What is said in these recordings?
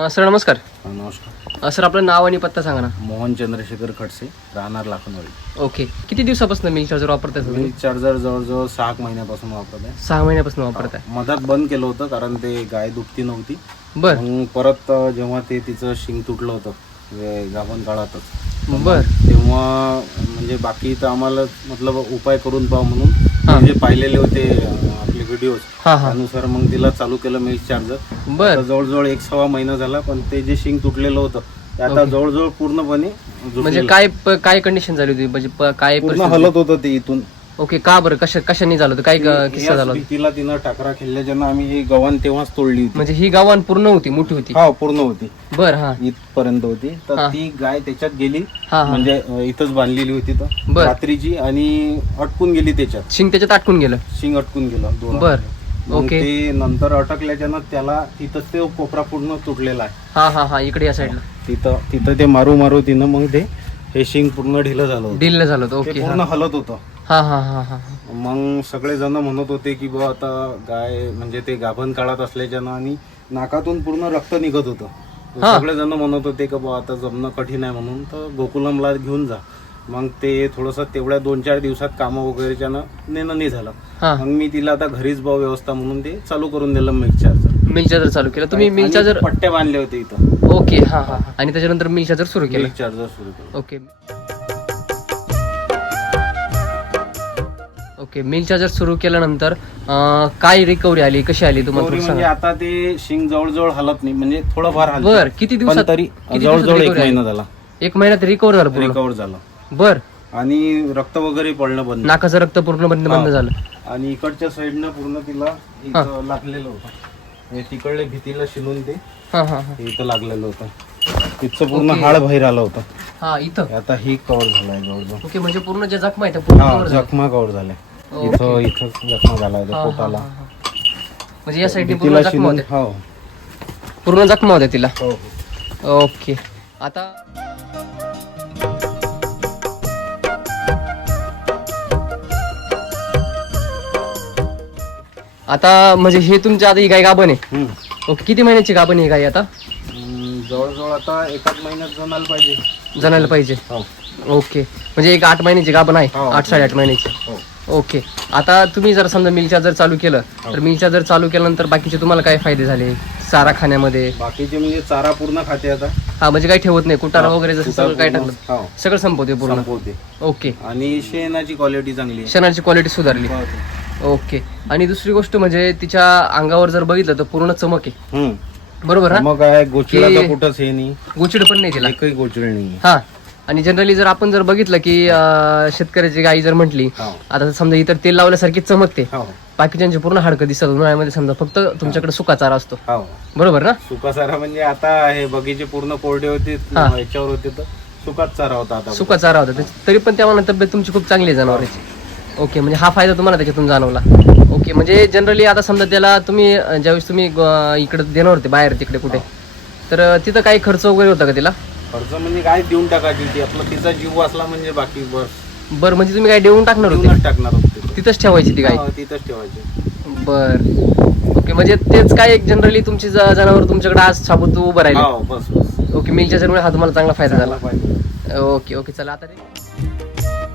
अ, sir नमस्कार. नमस्कार. अ, sir आपलं नाव आणि पत्ता सांगा ना. मोहन चंद्रशेखर खडसे राहणार लाखनवाडी ओके. किती दिवसापासून मिल चार्जर वापरताय सर मी तुम्ही? चार्जर जवळजवळ सहा एक महिन्यापासून वापरत आहे. सहा महिन्यापासून वापरताय मधात बंद केलं होतं कारण ते गाय दुखती नव्हती. बर. मग परत अं, जेव्हा ते तिचं शिंग तुटलं होतं म्हणजे गाभण काळातच बर. तेव्हा म्हणजे बाकी तर आम्हाला मतलब उपाय करून पाहू म्हणून. ते जे पाहिलेले होते अं, हा हा. त्यानुसार मग तिला चालू केलं मिल्क चार्जर बर. आता जवळजवळ एक सव्वा महिना झाला पण ते जे शिंग तुटलेलं होतं ते आता जवळजवळ पूर्णपणे म्हणजे. काय प- काय कंडिशन झाली होती? म्हणजे प- काय पूर्ण परिस्थिती? हलत होतं ते इथून. ओके का बरं? कशा कशाने झालं होतं? काय क- किस्सा झाला होता? भीतीला तिनं टाकरा खेळल्याच्यानं आम्ही ही गव्हाण तेव्हाच तोडली होती. म्हणजे ही गावान पूर्ण होती मोठी होती? हा पूर्ण होती. बर हा. इथपर्यंत होती. तर हा. ती गाय त्याच्यात गेली. हा हा. म्हणजे अं, इथंच बांधलेली होती तर. बर. रात्रीची आणि अटकून गेली त्याच्यात. शिंग त्याच्यात अटकून गेलं? शिंग अटकून गेलं दोन बर. मग ओके. ते नंतर अटकल्याच्यानं त्याला तिथंच ते कोपरा पूर्ण तुटलेला आहे. हा हा हा इकडे या साईडला तिथं तिथं ते मारू मारू तिनं मग ते हे शिंग पूर्ण ढिलं झालं होतं. डील झालं होतं. ते ओके पूर्ण हलत होतं. हा हा हा हा. मग सगळे जण म्हणत होते की बा आता गाय म्हणजे ते गाभण काळात असल्याच्यानं आणि नाकातून पूर्ण रक्त निघत होतं. तर हा. सगळे जण म्हणत होते की बा आता जमणं कठीण आहे म्हणून तर गोकुलमला घेऊन जा. मग ते थोडंसं तेवढ्या दोन चार दिवसात कामं वगैरेच्यानं नेणं नाही झालं. हा. मग मी तिला आता घरीच भाऊ व्यवस्था म्हणून ते चालू करून दिलं मिल्क चार्जर. मिल चार्जर चालू केलं. तुम्ही मिल चार्जर पट्ट्या बांधले होते इथं. ओके हा हा हा. आणि त्याच्यानंतर मिल चार्जर सुरू केलं. मिल्क चार्जर सुरू केलं. ओके. ओके मिल चार्जर सुरू केल्यानंतर अं, काय रिकव्हरी आली? कशी आली तुम्हाला थोडं म्हणजे सांगा. आता ते शिंग जवळजवळ हलत नाही म्हणजे थोडंफार हलत. बर किती पण दिवसात तरी किती दिवसात जवळजवळ एक recovery महिना झाला? एक महिन्यात रिकव्हर झालं पूर्ण? रिकवर झालं. बर. आणि रक्त वगैरे पडणं बंद. नाकाचं रक्त पूर्णपणे बंद झालं. आणि इकडच्या साईडनं पूर्ण तिला इथं लागलेलं होतं. म्हणजे तिकडल्या भीतीला शिलून ते हा हा हा. हे इथं लागलेलं होतं. तिथचं पूर्ण हाड बाहेर आलं होतं. हा इथं? आता ही कव्हर झालाय जवळजवळ. ओके म्हणजे पूर्ण ज्या जखमा आहेत त्या पूर्ण हा cover झाल्या. जखमा कव्हर झालाय. इथं इथं जखमा झालाय हा, हा, पोटाला. म्हणजे या साईडने पूर्ण जखमा शिलून होत्या हो. पूर्ण जखमा होत्या तिला? हो हो. ओके. आता आता म्हणजे हे तुमच्या आता ही गाय गाभण आहे. हम्म. ओके किती महिन्याची गाभण आहे ही गाय आता? हम्म, जवळजवळ आता एकाच महिन्यात जमायला पाहिजे. जाणायला पाहिजे. हो. ओके. म्हणजे एक आठ महिन्याची गाभण आहे. हो. आठ साडेआठ महिन्याची. हो. ओके. आता तुम्ही जर समजा मिल चार्जर चालू केलं तर मिल चार्जर चालू केल्यानंतर बाकीचे तुम्हाला काय फायदे झाले? चारा खाण्यामध्ये? बाकीचे म्हणजे चारा पूर्ण खाते आता. हा म्हणजे काही ठेवत नाही? कुटारा वगैरे जसं सगळं काय पूर्ण- टाकलं. हो. सगळं संपवते पूर्ण? संपवते. ओके. आणि शेणाची क्वालिटी चांगली आहे. शेणाची क्वालिटी सुधारली. हो. ओके. आणि दुसरी गोष्ट म्हणजे तिच्या अंगावर जर बघितलं तर पूर्ण चमक आहे. हम्म. बरोबर मग काय की- कुठंच हे नाही. गोचिड पण नाही तिला. एकही गोचिड नाही हा. आणि जनरली जर आपण जर बघितलं की अं, शेतकऱ्याची गाई जर म्हटली हो. आता समजा इतर तेल लावल्यासारखी चमकते. हो. बाकीच्यांचे पूर्ण हाडकं दिसतात. उन्हाळ्यामध्ये समजा फक्त तुमच्याकडे सुका चारा असतो. हो. बरोबर ना? सुका चारा म्हणजे आता हे बगीचे पूर्ण कोरडे होते हा. याच्यावर होते तर सुकाच चारा होता आता. सुका चारा होता. त्याच- तरी पण तेव्हा तब्येत तुमची खूप चांगली आहे जनावरांची. ओके म्हणजे हा फायदा तुम्हाला त्याच्यातून जाणवला. ओके म्हणजे जनरली आता समजा त्याला तुम्ही अं, ज्यावेळेस तुम्ही इकडे देणार होते बाहेर तिकडे कुठे तर अं, तिथं काही खर्च वगैरे होता का तिला खर्च म्हणजे काय देऊन टाकायची ती आपला तिचा जीव वाचला म्हणजे बाकी बस. बरं म्हणजे तुम्ही काय देऊन टाकणार होते? टाकणार होते. तिथंच ठेवायची ती गाय हो, तिथंच ठेवायची. बर. ओके म्हणजे तेच काय एक जनरली तुमची ज- जनावर तुमच्याकडे आज साबूत उभं राहिले. हो बस बस. ओके मिलच्या जन्मुळे हा तुम्हाला चांगला फायदा झाला. चांगला पाहिजे ओके ओके चला आता रे-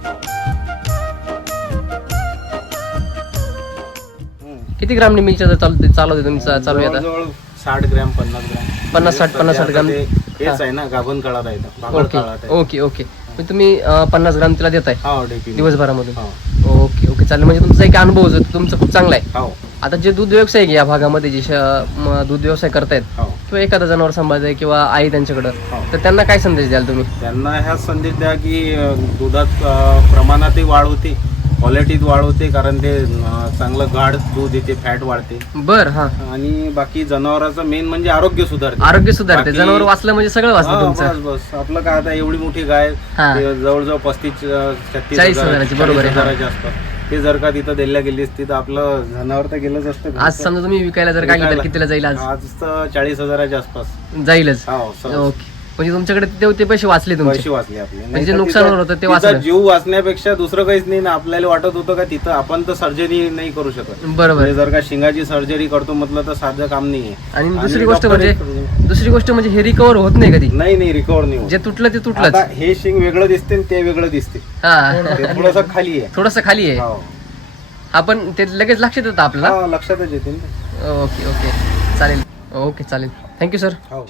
हम्म. किती ग्रामने मिलच्या चालू चालू होते तुमचा चालू आहे आता? जवळजवळ साठ ग्रॅम पन्नास ग्रॅम. पन्नास, साठ, म्हणजे पन्नास, साठ सध्या ग्रॅम. आता ते हेच आहे ना गाभण काळात आहे इथं. भाकड ओके काळात आहे. Okay okay. म्हणजे तुम्ही अं, पन्नास ग्राम तिला देताय? हो डेपी दिवसभरामधून? हो. ओके ओके चालेल. म्हणजे तुमचा एक अनुभव जो तुमचा खूप चांगला आहे. हो. आता जे दूध व्यवसाय आहे या भागामध्ये जे श- म, दूध व्यवसाय करतायत हो. किंवा एखादा जनावर सांभाळताय किंवा आई त्यांच्याकडं हो. तर त्यांना काय संदेश द्याल तुम्ही? त्यांना ह्या संदेश द्या की अं, दुधात अं, प्रमाणातही वाढ होते. क्वालिटीत वाढ होते कारण ते अं, चांगलं गाढ दूध येते फॅट वाढते. बर हा. आणि बाकी जनावरांचं मेन म्हणजे आरोग्य सुधारते. आरोग्य सुधारते. बाकी- जनावर वाचलं म्हणजे सगळं वाचलं हा, तुमचं. बस बस. आपलं काय आता एवढी मोठी गाय हा. ते जवळजवळ पस्तीस अं, छत्तीस चाळीस हजार- हजाराची, बरोबर आहे, चाळीस हजाराची आसपास ते जर का तिथं दिल्या गेली असती तर आपलं जनावर तर गेलंच असतं. आज समजा तुम्ही विकायला जर काढली तर विकायला. कितीला जाईल आज? आज तर चाळीस हजाराच्या आसपास. जाईलच. हो सहज. ओके. म्हणजे तुमच्याकडे ते ते पैसे वाचले तुमचे. पैसे वाचले आपले. म्हणजे नुकसान तिथं- होत होतं ते तिथं वाचलं. जीव वाचण्यापेक्षा दुसरं काहीच नाही ना आपल्याला वाटत होतं का तिथं आपण तर सर्जरी नाही करू शकत. बरोबर. म्हणजे जर का शिंगाची सर्जरी करतो म्हटलं तर साधं काम नाहीये. आणि दुसरी गोष्ट म्हणजे दुसरी गोष्ट म्हणजे हे रिकवर होत नाही कधी. नाही नाही रिकवर नाही होत. जे तुटलं ते तुटलंच. आता हे शिंग वेगळं दिसते आणि ते वेगळं दिसते. हा. ते थोडस खाली आहे. थोडस खाली आहे. हो. आपण ते लगेच लक्षात येतं आपल्याला? हा, लक्षातच येते ना. Okay okay. चालेल. ओके चालेल. थँक्यू सर हो.